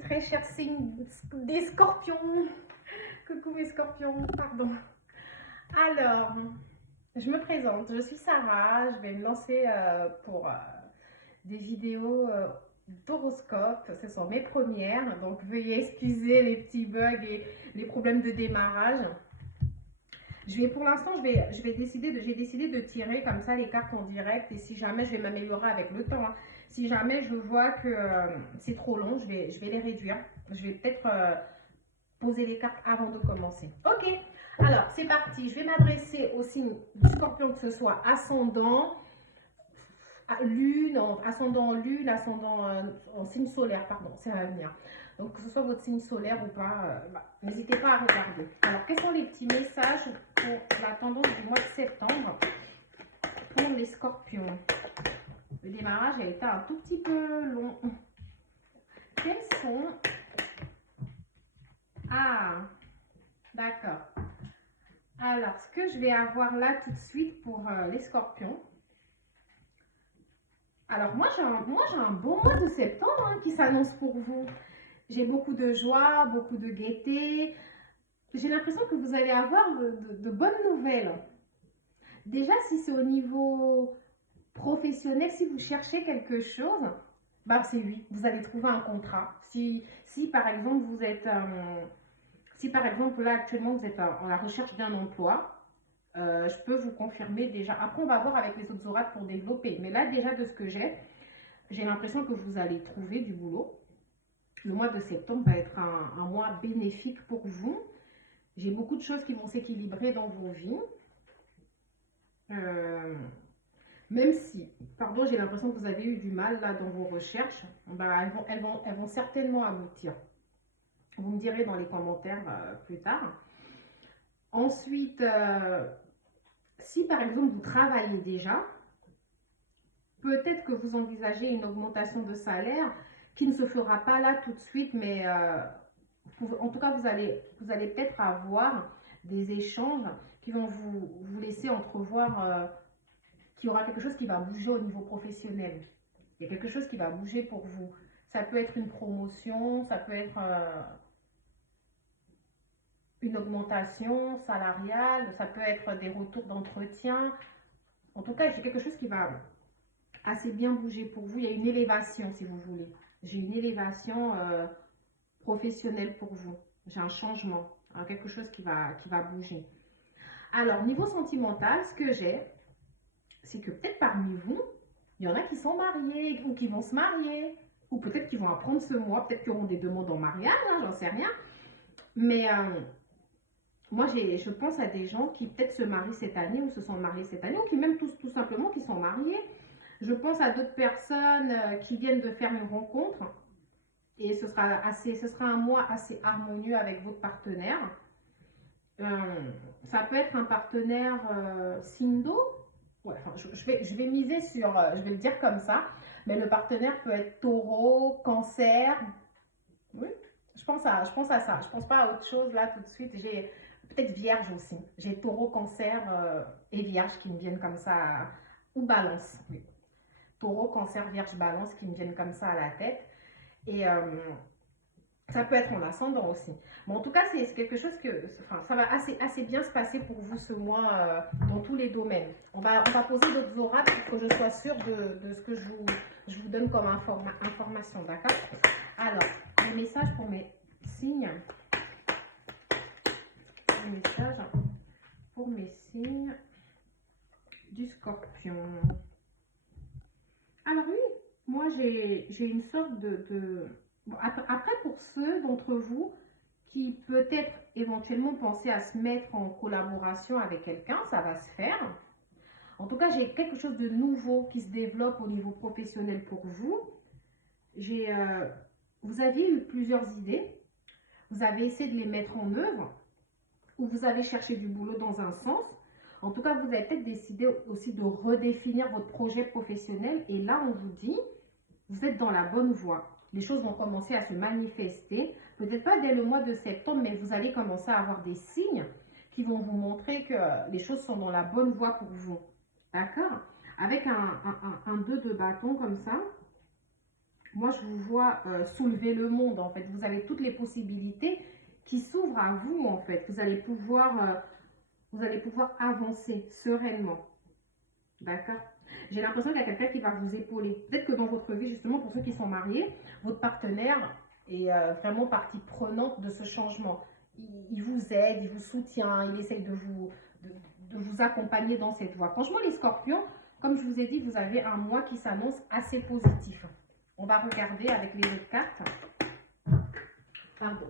très chers signes des scorpions. Coucou mes scorpions, pardon. Alors, je me présente, je suis Sarah, je vais me lancer pour des vidéos d'horoscope. Ce sont mes premières, donc veuillez excuser les petits bugs et les problèmes de démarrage. Pour l'instant, j'ai décidé de tirer comme ça les cartes en direct, et si jamais je vais m'améliorer avec le temps, hein. Si jamais je vois que c'est trop long, je vais les réduire. Je vais peut-être poser les cartes avant de commencer. Ok, alors c'est parti. Je vais m'adresser au signe du scorpion, que ce soit ascendant, lune, ascendant lune, ascendant en signe solaire, pardon, c'est à venir. Donc que ce soit votre signe solaire ou pas, n'hésitez pas à regarder. Alors quels sont les petits messages pour la tendance du mois de septembre pour les scorpions? Le démarrage a été un tout petit peu long. Quels sont... Ah, d'accord. Alors, ce que je vais avoir là tout de suite pour les scorpions. Alors, moi, j'ai un bon mois de septembre qui s'annonce pour vous. J'ai beaucoup de joie, beaucoup de gaieté. J'ai l'impression que vous allez avoir de bonnes nouvelles. Déjà, si c'est au niveau professionnel, si vous cherchez quelque chose, bah c'est oui, vous allez trouver un contrat. Si par exemple vous êtes, si par exemple là actuellement vous êtes en la recherche d'un emploi, je peux vous confirmer déjà. Après on va voir avec les autres oracles pour développer. Mais là déjà de ce que j'ai l'impression que vous allez trouver du boulot. Le mois de septembre va être un mois bénéfique pour vous. J'ai beaucoup de choses qui vont s'équilibrer dans vos vies. Même si, pardon, j'ai l'impression que vous avez eu du mal là dans vos recherches, bah, elles vont certainement aboutir. Vous me direz dans les commentaires plus tard. Ensuite, si par exemple vous travaillez déjà, peut-être que vous envisagez une augmentation de salaire qui ne se fera pas là tout de suite, mais en tout cas vous allez peut-être avoir des échanges qui vont vous laisser entrevoir qu'il y aura quelque chose qui va bouger au niveau professionnel. Il y a quelque chose qui va bouger pour vous. Ça peut être une promotion, ça peut être une augmentation salariale, ça peut être des retours d'entretien. En tout cas, j'ai quelque chose qui va assez bien bouger pour vous. Il y a une élévation, si vous voulez. J'ai une élévation professionnelle pour vous. J'ai un changement, hein, quelque chose qui va bouger. Alors, niveau sentimental, ce que j'ai, c'est que peut-être parmi vous, il y en a qui sont mariés ou qui vont se marier, ou peut-être qu'ils vont apprendre ce mois, peut-être qu'ils auront des demandes en mariage, hein, j'en sais rien. Mais moi, je pense à des gens qui peut-être se marient cette année ou se sont mariés cette année, ou qui même tout simplement qui sont mariés. Je pense à d'autres personnes qui viennent de faire une rencontre, et ce sera un mois assez harmonieux avec votre partenaire. Ça peut être un partenaire signe d'eau. Ouais, enfin, je vais miser sur, je vais le dire comme ça, mais le partenaire peut être taureau, cancer. Oui, je pense à ça. Je pense pas à autre chose là tout de suite. J'ai peut-être vierge aussi. J'ai taureau, cancer et vierge qui me viennent comme ça, ou balance. Oui. Taureau, cancer, vierge, balance qui me viennent comme ça à la tête. Et ça peut être en ascendant aussi. Bon, en tout cas, c'est quelque chose que, enfin, ça va assez bien se passer pour vous ce mois dans tous les domaines. On va poser d'autres oracles pour que je sois sûre de ce que je vous donne comme information, d'accord? Alors, les messages pour mes signes. Les messages pour mes signes du scorpion. Alors oui, moi j'ai une sorte de... Bon, après, pour ceux d'entre vous qui peut-être éventuellement pensaient à se mettre en collaboration avec quelqu'un, ça va se faire. En tout cas, j'ai quelque chose de nouveau qui se développe au niveau professionnel pour vous. Vous aviez eu plusieurs idées, vous avez essayé de les mettre en œuvre, ou vous avez cherché du boulot dans un sens. En tout cas, vous avez peut-être décidé aussi de redéfinir votre projet professionnel, et là, on vous dit, vous êtes dans la bonne voie. Les choses vont commencer à se manifester, peut-être pas dès le mois de septembre, mais vous allez commencer à avoir des signes qui vont vous montrer que les choses sont dans la bonne voie pour vous. D'accord? Avec un 2 de bâton comme ça, Moi, je vous vois soulever le monde, en fait. Vous avez toutes les possibilités qui s'ouvrent à vous, en fait. Vous allez pouvoir avancer sereinement. D'accord? J'ai l'impression qu'il y a quelqu'un qui va vous épauler. Peut-être que dans votre vie, justement, pour ceux qui sont mariés, votre partenaire est vraiment partie prenante de ce changement. Il vous aide, il vous soutient, il essaye de vous accompagner dans cette voie. Franchement, les scorpions, comme je vous ai dit, vous avez un mois qui s'annonce assez positif. On va regarder avec les autres cartes. Pardon.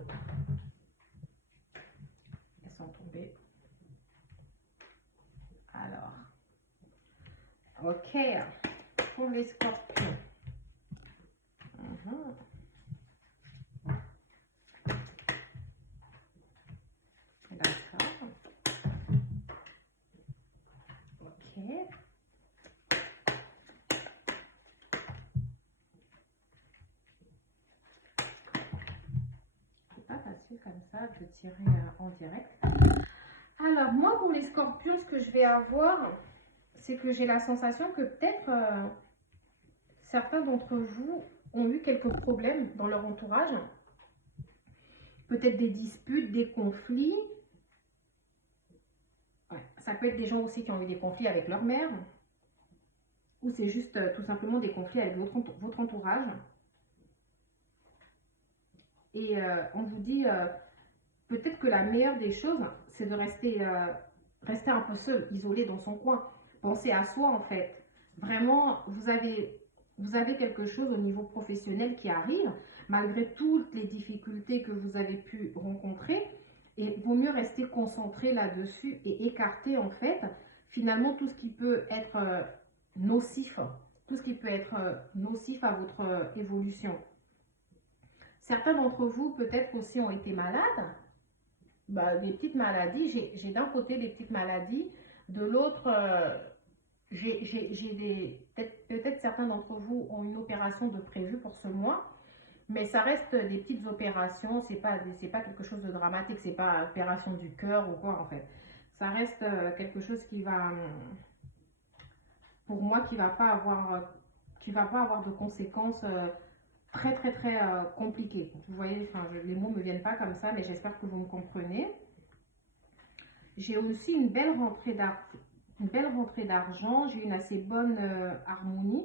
Elles sont tombées. Alors. Ok. Pour les scorpions. D'accord. Ok. C'est pas facile comme ça de tirer en direct. Alors, moi, pour les scorpions, ce que je vais avoir, c'est que j'ai la sensation que peut-être certains d'entre vous ont eu quelques problèmes dans leur entourage. Peut-être des disputes, des conflits. Ouais. Ça peut être des gens aussi qui ont eu des conflits avec leur mère. Ou c'est juste tout simplement des conflits avec votre entourage. Et on vous dit, peut-être que la meilleure des choses, c'est de rester un peu seul, isolé dans son coin. Pensez à soi en fait. Vraiment, vous avez quelque chose au niveau professionnel qui arrive, malgré toutes les difficultés que vous avez pu rencontrer. Et il vaut mieux rester concentré là-dessus et écarter en fait, finalement, tout ce qui peut être nocif. Tout ce qui peut être nocif à votre évolution. Certains d'entre vous, peut-être aussi, ont été malades. Bah, des petites maladies. J'ai d'un côté des petites maladies, de l'autre, peut-être certains d'entre vous ont une opération de prévue pour ce mois, mais ça reste des petites opérations, c'est pas quelque chose de dramatique, c'est pas opération du cœur ou quoi en fait. Ça reste quelque chose qui va, pour moi, qui va pas avoir de conséquences très très très compliquées. Vous voyez, enfin, les mots me viennent pas comme ça, mais j'espère que vous me comprenez. J'ai aussi une belle rentrée d'argent, j'ai une assez bonne harmonie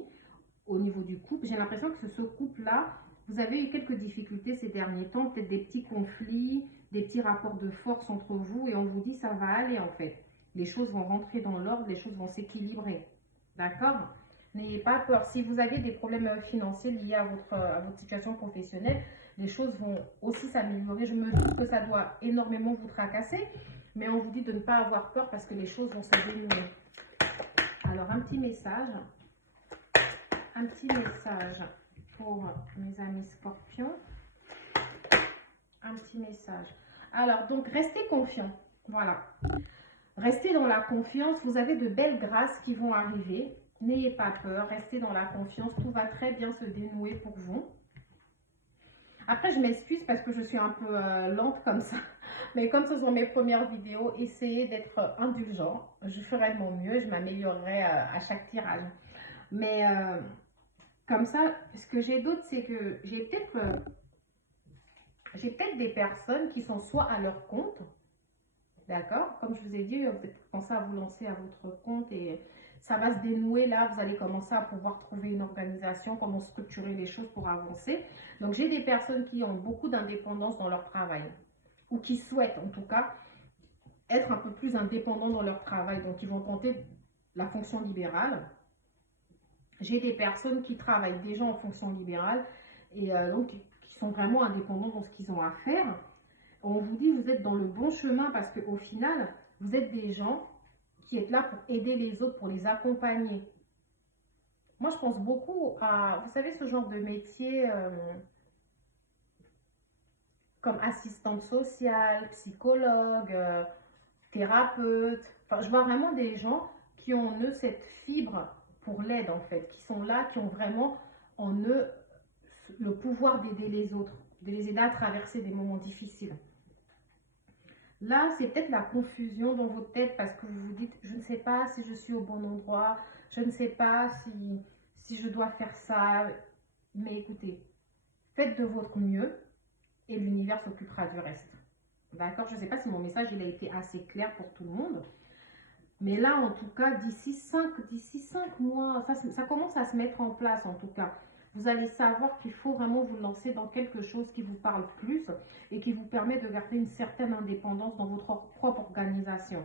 au niveau du couple. J'ai l'impression que ce couple-là, vous avez eu quelques difficultés ces derniers temps, peut-être des petits conflits, des petits rapports de force entre vous, et on vous dit ça va aller en fait. Les choses vont rentrer dans l'ordre, les choses vont s'équilibrer. D'accord? N'ayez pas peur. Si vous avez des problèmes financiers liés à votre situation professionnelle, les choses vont aussi s'améliorer. Je me doute que ça doit énormément vous tracasser, mais on vous dit de ne pas avoir peur parce que les choses vont se dénouer. Alors, un petit message pour mes amis scorpions. Un petit message. Alors, donc, restez confiants. Voilà. Restez dans la confiance. Vous avez de belles grâces qui vont arriver. N'ayez pas peur. Restez dans la confiance. Tout va très bien se dénouer pour vous. Après, je m'excuse parce que je suis un peu lente comme ça. Mais comme ce sont mes premières vidéos, essayez d'être indulgent. Je ferai de mon mieux. Je m'améliorerai à chaque tirage. Mais comme ça, ce que j'ai d'autre, c'est que j'ai peut-être des personnes qui sont soit à leur compte, d'accord? Comme je vous ai dit, vous allez commencer à vous lancer à votre compte et ça va se dénouer là. Vous allez commencer à pouvoir trouver une organisation, comment structurer les choses pour avancer. Donc, j'ai des personnes qui ont beaucoup d'indépendance dans leur travail ou qui souhaitent en tout cas être un peu plus indépendants dans leur travail. Donc, ils vont tenter la fonction libérale. J'ai des personnes qui travaillent déjà en fonction libérale et donc qui sont vraiment indépendants dans ce qu'ils ont à faire. On vous dit vous êtes dans le bon chemin parce qu'au final, vous êtes des gens qui êtes là pour aider les autres, pour les accompagner. Moi, je pense beaucoup à, vous savez, ce genre de métier comme assistante sociale, psychologue, thérapeute. Enfin, je vois vraiment des gens qui ont en eux cette fibre pour l'aide en fait, qui sont là, qui ont vraiment en eux le pouvoir d'aider les autres, de les aider à traverser des moments difficiles. Là, c'est peut-être la confusion dans votre tête parce que vous vous dites, je ne sais pas si je suis au bon endroit, je ne sais pas si je dois faire ça. Mais écoutez, faites de votre mieux et l'univers s'occupera du reste. D'accord? Je ne sais pas si mon message il a été assez clair pour tout le monde. Mais là, en tout cas, d'ici 5 mois, ça commence à se mettre en place en tout cas. Vous allez savoir qu'il faut vraiment vous lancer dans quelque chose qui vous parle plus et qui vous permet de garder une certaine indépendance dans votre propre organisation.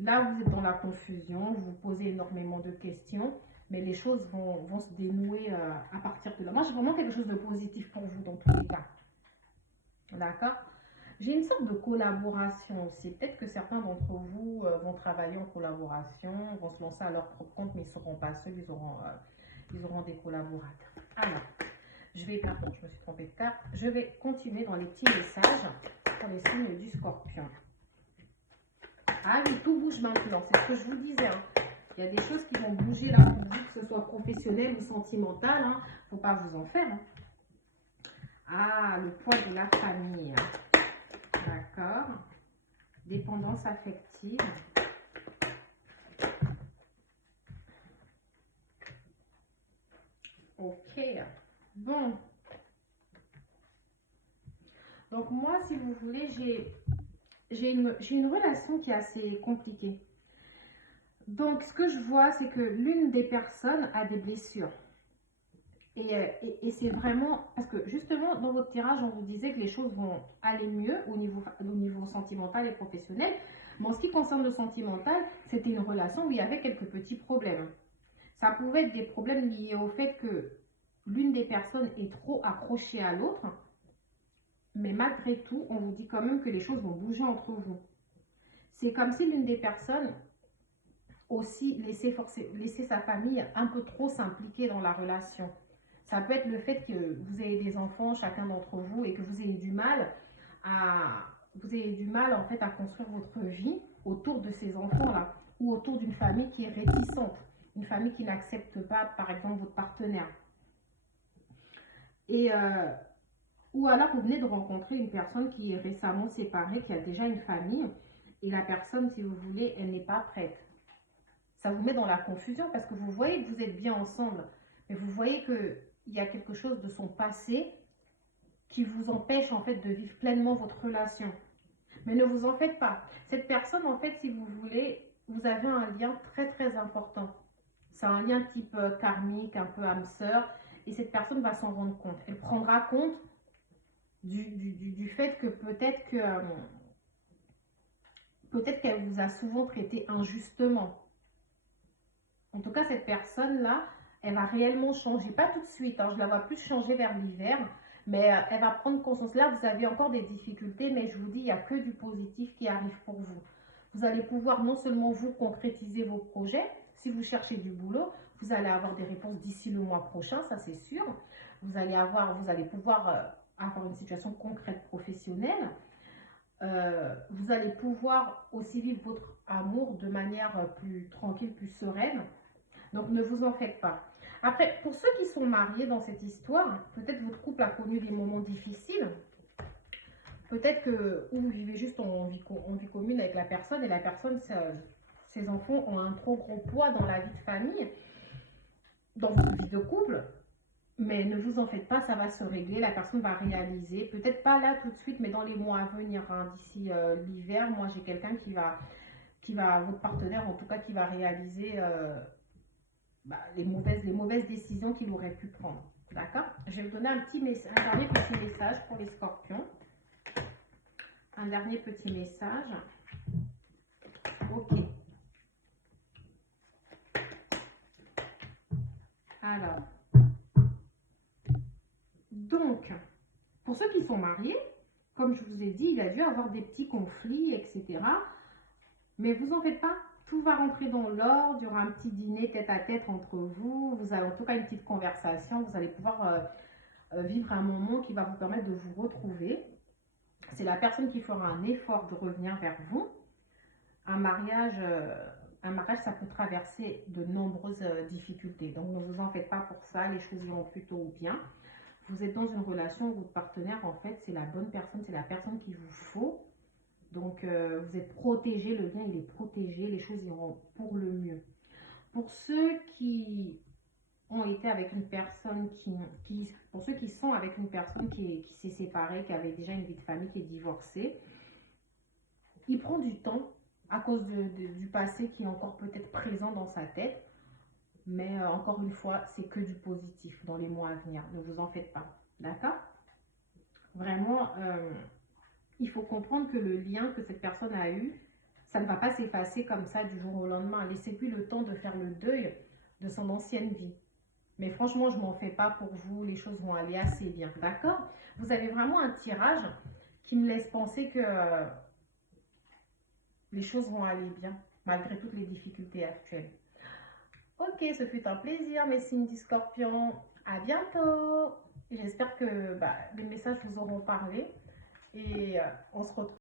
Là, vous êtes dans la confusion, vous vous posez énormément de questions, mais les choses vont se dénouer à partir de là. Moi, j'ai vraiment quelque chose de positif pour vous dans tous les cas. D'accord? J'ai une sorte de collaboration aussi. Peut-être que certains d'entre vous vont travailler en collaboration, vont se lancer à leur propre compte, mais ils ne seront pas seuls, ils auront des collaborateurs. Alors, pardon, je me suis trompée de carte. Je vais continuer dans les petits messages pour les signes du scorpion. Ah oui, tout bouge maintenant, c'est ce que je vous disais. Hein. Il y a des choses qui vont bouger là pour vous, que ce soit professionnel ou sentimental. Il ne faut pas vous en faire. Hein. Ah, le poids de la famille. D'accord. Dépendance affective. Ok. Bon. Donc moi, si vous voulez, j'ai une relation qui est assez compliquée. Donc, ce que je vois, c'est que l'une des personnes a des blessures. Et c'est vraiment, parce que justement, dans votre tirage, on vous disait que les choses vont aller mieux au niveau sentimental et professionnel. Mais en ce qui concerne le sentimental, c'était une relation où il y avait quelques petits problèmes. Ça pouvait être des problèmes liés au fait que l'une des personnes est trop accrochée à l'autre. Mais malgré tout, on vous dit quand même que les choses vont bouger entre vous. C'est comme si l'une des personnes aussi laissait sa famille un peu trop s'impliquer dans la relation. Ça peut être le fait que vous ayez des enfants, chacun d'entre vous, et que vous ayez du mal en fait à construire votre vie autour de ces enfants-là, ou autour d'une famille qui est réticente, une famille qui n'accepte pas, par exemple, votre partenaire. Ou alors vous venez de rencontrer une personne qui est récemment séparée, qui a déjà une famille, et la personne, si vous voulez, elle n'est pas prête. Ça vous met dans la confusion parce que vous voyez que vous êtes bien ensemble, mais vous voyez qu'il y a quelque chose de son passé qui vous empêche en fait de vivre pleinement votre relation. Mais ne vous en faites pas. Cette personne, en fait, si vous voulez, vous avez un lien très très important. C'est un lien type karmique, un peu âme sœur, et cette personne va s'en rendre compte. Elle prendra compte du fait que peut-être qu'elle vous a souvent traité injustement. En tout cas, cette personne-là, elle va réellement changer. Pas tout de suite, hein, je la vois plus changer vers l'hiver, mais elle va prendre conscience. Là, vous avez encore des difficultés, mais je vous dis, il n'y a que du positif qui arrive pour vous. Vous allez pouvoir non seulement vous concrétiser vos projets, si vous cherchez du boulot, vous allez avoir des réponses d'ici le mois prochain, ça c'est sûr. Vous allez pouvoir avoir une situation concrète professionnelle. Vous allez pouvoir aussi vivre votre amour de manière plus tranquille, plus sereine. Donc, ne vous en faites pas. Après, pour ceux qui sont mariés dans cette histoire, peut-être votre couple a connu des moments difficiles. Peut-être que vous vivez juste en vie commune avec la personne et la personne, ses enfants ont un trop gros poids dans la vie de famille, dans votre vie de couple. Mais ne vous en faites pas, ça va se régler. La personne va réaliser. Peut-être pas là tout de suite, mais dans les mois à venir, hein, d'ici l'hiver, moi j'ai quelqu'un votre partenaire en tout cas, qui va réaliser les mauvaises décisions qu'il aurait pu prendre. D'accord? Je vais vous donner un dernier petit message pour les scorpions. Un dernier petit message. Ok. Alors. Donc, pour ceux qui sont mariés, comme je vous ai dit, il a dû avoir des petits conflits, etc. Mais vous en faites pas. Tout va rentrer dans l'ordre. Il y aura un petit dîner tête à tête entre vous. Vous allez en tout cas une petite conversation. Vous allez pouvoir vivre un moment qui va vous permettre de vous retrouver. C'est la personne qui fera un effort de revenir vers vous. Un mariage, ça peut traverser de nombreuses difficultés. Donc, ne vous en faites pas pour ça. Les choses iront plutôt bien. Vous êtes dans une relation où votre partenaire, en fait, c'est la bonne personne. C'est la personne qu'il vous faut. Donc, vous êtes protégé, le lien, il est protégé, les choses iront pour le mieux. Pour ceux qui ont été avec une personne pour ceux qui sont avec une personne qui s'est séparée, qui avait déjà une vie de famille, qui est divorcée, il prend du temps à cause du passé qui est encore peut-être présent dans sa tête. Mais encore une fois, c'est que du positif dans les mois à venir. Ne vous en faites pas. D'accord? Vraiment, il faut comprendre que le lien que cette personne a eu, ça ne va pas s'effacer comme ça du jour au lendemain. Laissez-lui le temps de faire le deuil de son ancienne vie. Mais franchement, je ne m'en fais pas pour vous. Les choses vont aller assez bien. D'accord? Vous avez vraiment un tirage qui me laisse penser que les choses vont aller bien, malgré toutes les difficultés actuelles. Ok, ce fut un plaisir, mes signes du Scorpion. À bientôt. J'espère que les messages vous auront parlé. Et on se retrouve.